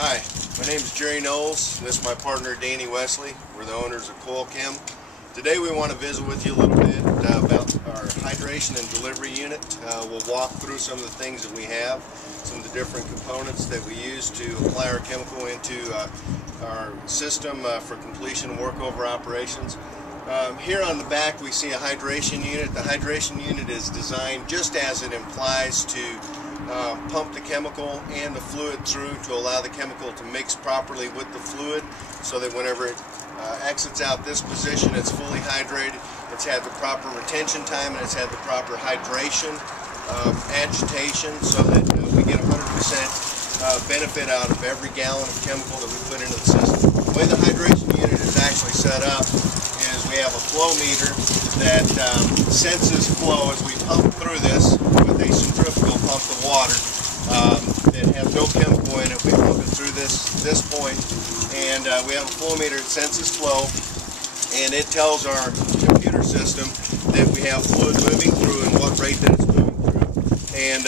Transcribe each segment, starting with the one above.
Hi, my name is Jerry Knowles, and this is my partner Danny Wesley. We're the owners of CoilChem. Today we want to visit with you a little bit about our hydration and delivery unit. We'll walk through some of the things that we have, some of the different components that we use to apply our chemical into our system for completion and workover operations. Here on the back we see a hydration unit. The hydration unit is designed just as it implies to pump the chemical and the fluid through to allow the chemical to mix properly with the fluid, so that whenever it exits out this position, it's fully hydrated, it's had the proper retention time, and it's had the proper hydration, agitation, so that we get 100% benefit out of every gallon of chemical that we put into the system. The way the hydration unit is actually set up is we have a flow meter that senses flow as we pump through this with a centrifugal pump of water that has no chemical in it. We pump it through this point, and we have a flow meter that senses flow, and it tells our computer system that we have fluid moving through and what rate that it's moving through. And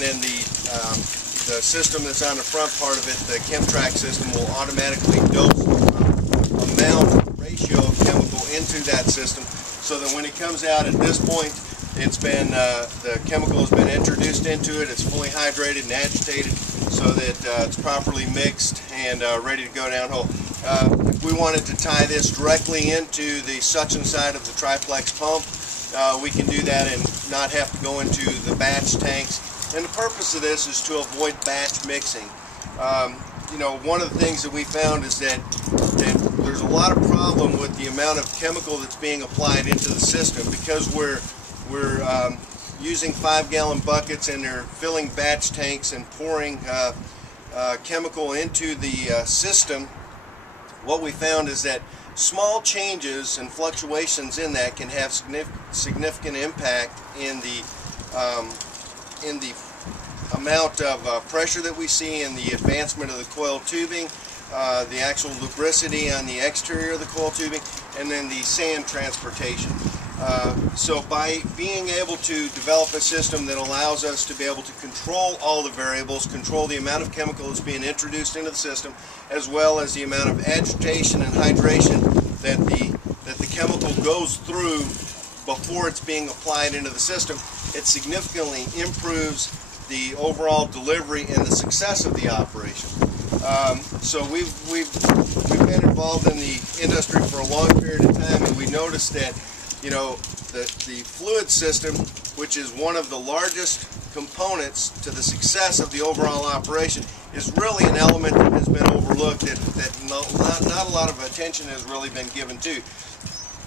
then the system that's on the front part of it, the ChemTrack system, will automatically dose the amount, ratio of chemical into that system, so that when it comes out at this point, it's been the chemical has been introduced into it. It's fully hydrated and agitated, so that it's properly mixed and ready to go downhole. If we wanted to tie this directly into the suction side of the triplex pump, we can do that and not have to go into the batch tanks. And the purpose of this is to avoid batch mixing. You know, one of the things that we found is that there's a lot of problem with the amount of chemical that's being applied into the system, because we're using 5-gallon buckets and they're filling batch tanks and pouring chemical into the system. What we found is that small changes and fluctuations in that can have significant impact in the amount of pressure that we see, and the advancement of the coil tubing, the actual lubricity on the exterior of the coil tubing, and then the sand transportation. So by being able to develop a system that allows us to be able to control all the variables, control the amount of chemical that's being introduced into the system, as well as the amount of agitation and hydration that the chemical goes through before it's being applied into the system, it significantly improves the overall delivery and the success of the operation. So we've been involved in the industry for a long period of time, and we noticed that, you know, the fluid system, which is one of the largest components to the success of the overall operation, is really an element that has been overlooked, that not a lot of attention has really been given to.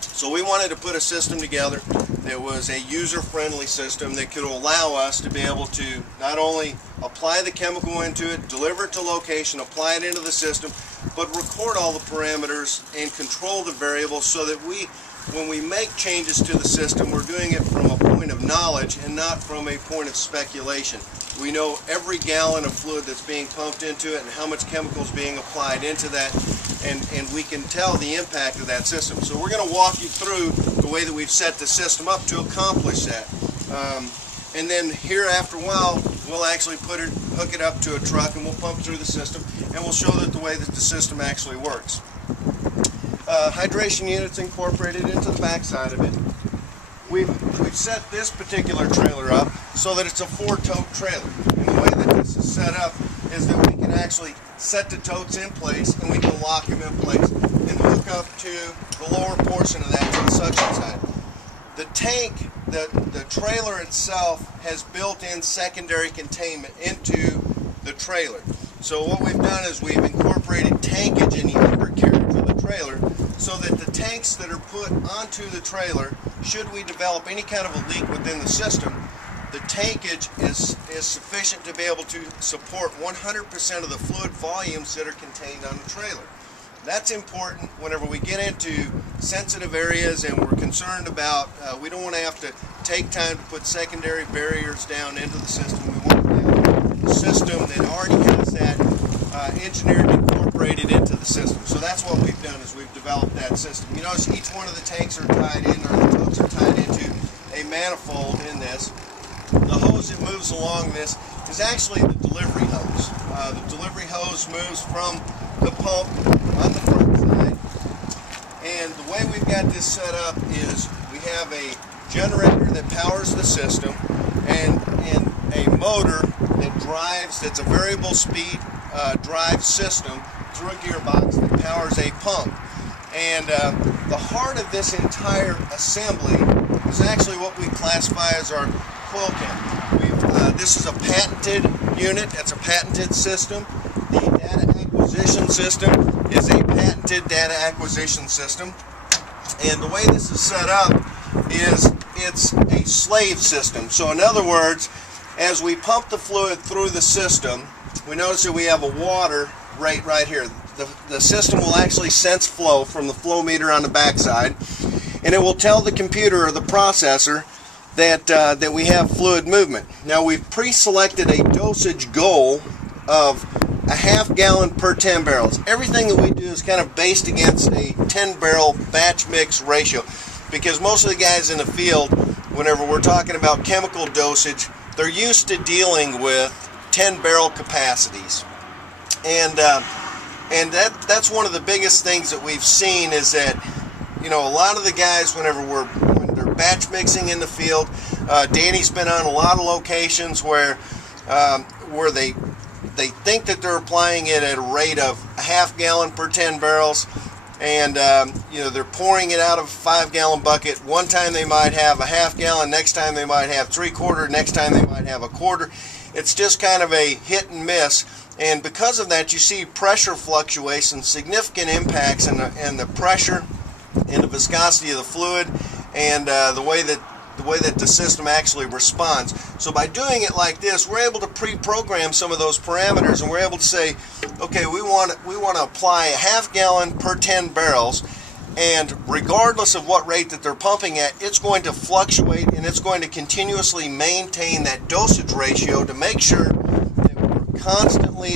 So we wanted to put a system together that was a user-friendly system that could allow us to be able to not only apply the chemical into it, deliver it to location, apply it into the system, but record all the parameters and control the variables, so that when we make changes to the system, we're doing it from a point of knowledge and not from a point of speculation. We know every gallon of fluid that's being pumped into it and how much chemical is being applied into that, and we can tell the impact of that system. So we're going to walk you through the way that we've set the system up to accomplish that. And then here, after a while, we'll actually hook it up to a truck, and we'll pump through the system, and we'll show that the way that the system actually works. Hydration unit's incorporated into the back side of it. We've set this particular trailer up so that it's a 4-tote trailer. And the way that this is set up is that we can actually set the totes in place, and we can lock them in place and hook up to the lower portion of that, to the suction side. The tank, the trailer itself, has built-in secondary containment into the trailer. So what we've done is we've incorporated tankage in the undercarriage of the trailer, so that the tanks that are put onto the trailer, should we develop any kind of a leak within the system, the tankage is sufficient to be able to support 100% of the fluid volumes that are contained on the trailer. That's important whenever we get into sensitive areas and we're concerned about, we don't want to have to take time to put secondary barriers down into the system. We want to have a system that already has that engineered and incorporated into the system. So that's what we've done, is we've developed that system. You notice each one of the tanks are tied in, or the totes are tied into a manifold in this. The hose that moves along this is actually the delivery hose. The delivery hose moves from the pump on the front side. And the way we've got this set up is we have a generator that powers the system and a motor that drives, that's a variable speed drive system through a gearbox that powers a pump. And the heart of this entire assembly is actually what we classify as our CoilChem. This is a patented unit, it's a patented system. The data acquisition system is a patented data acquisition system. And the way this is set up is it's a slave system. So in other words, as we pump the fluid through the system, we notice that we have a water rate right here. The system will actually sense flow from the flow meter on the backside, and it will tell the computer or the processor that we have fluid movement. Now we've pre-selected a dosage goal of a ½ gallon per 10 barrels. Everything that we do is kind of based against a 10 barrel batch mix ratio, because most of the guys in the field, whenever we're talking about chemical dosage, they're used to dealing with 10 barrel capacities. And that's one of the biggest things that we've seen is that, you know, a lot of the guys, when they're batch mixing in the field, Danny's been on a lot of locations where they think that they're applying it at a rate of a ½ gallon per 10 barrels, and you know, they're pouring it out of a 5 gallon bucket. One time they might have a ½ gallon, next time they might have 3/4, next time they might have a 1/4. It's just kind of a hit and miss. And because of that, you see pressure fluctuations, significant impacts in the pressure and the viscosity of the fluid, and the way that the system actually responds. So by doing it like this, we're able to pre-program some of those parameters, and we're able to say, okay, we want to apply a ½ gallon per 10 barrels, and regardless of what rate that they're pumping at, it's going to fluctuate, and it's going to continuously maintain that dosage ratio to make sure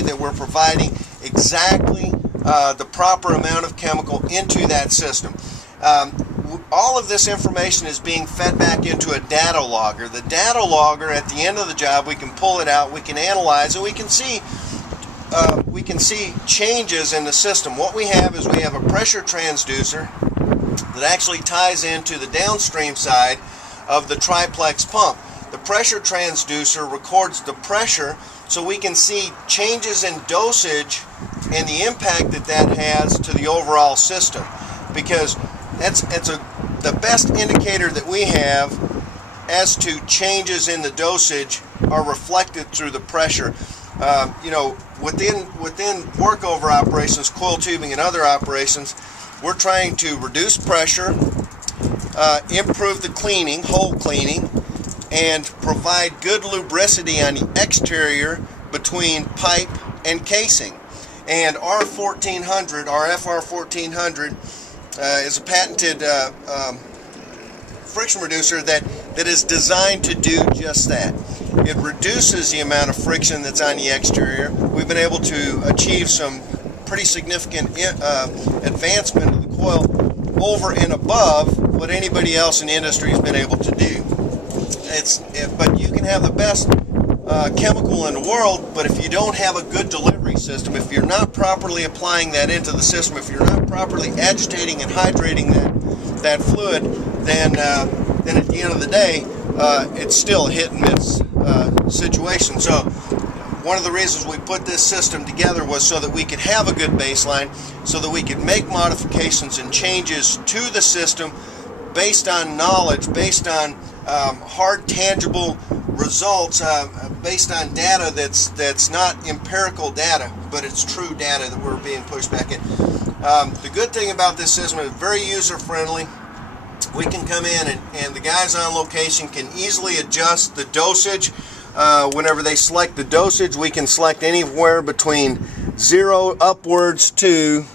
that we're providing exactly the proper amount of chemical into that system. All of this information is being fed back into a data logger. The data logger, at the end of the job, we can pull it out, we can analyze, and we can see changes in the system. What we have is we have a pressure transducer that actually ties into the downstream side of the triplex pump. The pressure transducer records the pressure, so we can see changes in dosage and the impact that has to the overall system, because the best indicator that we have as to changes in the dosage are reflected through the pressure. You know, within workover operations, coil tubing and other operations, we're trying to reduce pressure, improve the cleaning, hole cleaning, and provide good lubricity on the exterior between pipe and casing. And our FR 1400 is a patented friction reducer that is designed to do just that. It reduces the amount of friction that's on the exterior. We've been able to achieve some pretty significant advancement of the coil over and above what anybody else in the industry has been able to do. But you can have the best chemical in the world, but if you don't have a good delivery system, if you're not properly applying that into the system, if you're not properly agitating and hydrating that fluid, then at the end of the day, it's still a hit and miss situation. So one of the reasons we put this system together was so that we could have a good baseline, so that we could make modifications and changes to the system based on knowledge, based on hard, tangible results, based on data that's not empirical data, but it's true data that we're being pushed back in. The good thing about this system is very user-friendly. We can come in and the guys on location can easily adjust the dosage. Whenever they select the dosage, we can select anywhere between 0 upwards to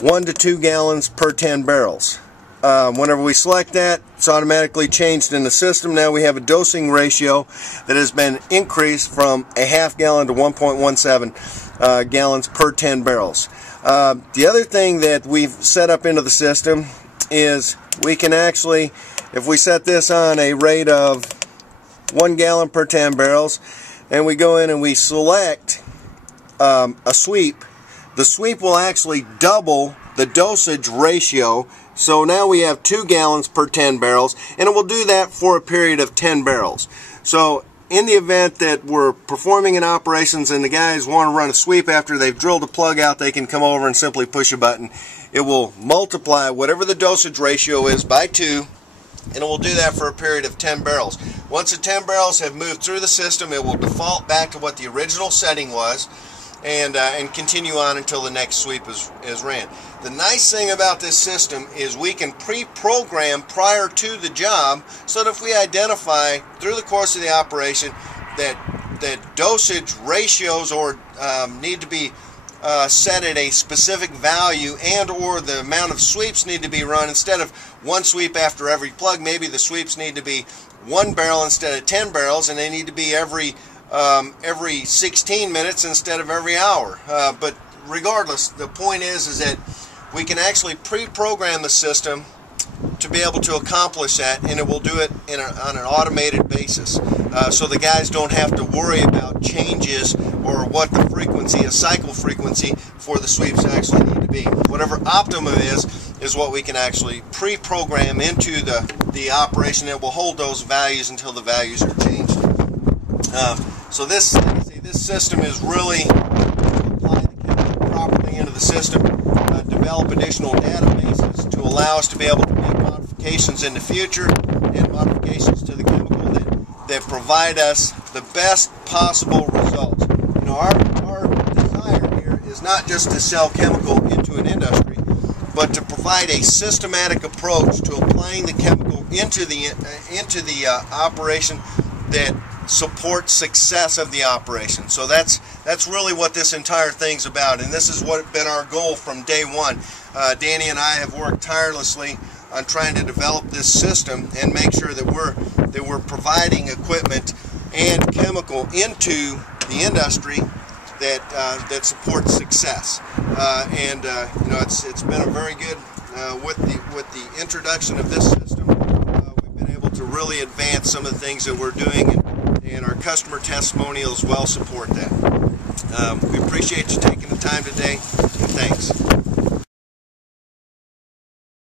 1 to 2 gallons per 10 barrels. Whenever we select that, it's automatically changed in the system. Now we have a dosing ratio that has been increased from a ½ gallon to 1.17 gallons per 10 barrels. The other thing that we've set up into the system is we can actually, if we set this on a rate of 1 gallon per 10 barrels, and we go in and we select a sweep, the sweep will actually double the dosage ratio. So now we have 2 gallons per 10 barrels, and it will do that for a period of 10 barrels. So in the event that we're performing in operations and the guys want to run a sweep after they've drilled a plug out, they can come over and simply push a button. It will multiply whatever the dosage ratio is by 2, and it will do that for a period of 10 barrels. Once the 10 barrels have moved through the system, it will default back to what the original setting was, and continue on until the next sweep is ran. The nice thing about this system is we can pre-program prior to the job, so that if we identify through the course of the operation that dosage ratios or need to be set at a specific value, and or the amount of sweeps need to be run, instead of 1 sweep after every plug, maybe the sweeps need to be 1 barrel instead of 10 barrels, and they need to be every 16 minutes instead of every hour. But regardless, the point is that we can actually pre-program the system to be able to accomplish that, and it will do it on an automated basis. So the guys don't have to worry about changes or what the frequency, a cycle frequency for the sweeps actually need to be. Whatever optimum is what we can actually pre-program into the operation. It will hold those values until the values are changed. So this system is really apply the chemical properly into the system, develop additional databases to allow us to be able to make modifications in the future, and modifications to the chemical that provide us the best possible results. You know, our desire here is not just to sell chemical into an industry, but to provide a systematic approach to applying the chemical into the operation that support success of the operation. So that's really what this entire thing's about, and this is what been our goal from day one. Danny and I have worked tirelessly on trying to develop this system and make sure that we're providing equipment and chemical into the industry that supports success. You know, it's been a very good with the introduction of this system. We've been able to really advance some of the things that we're doing, and our customer testimonials well support that. We appreciate you taking the time today, and thanks.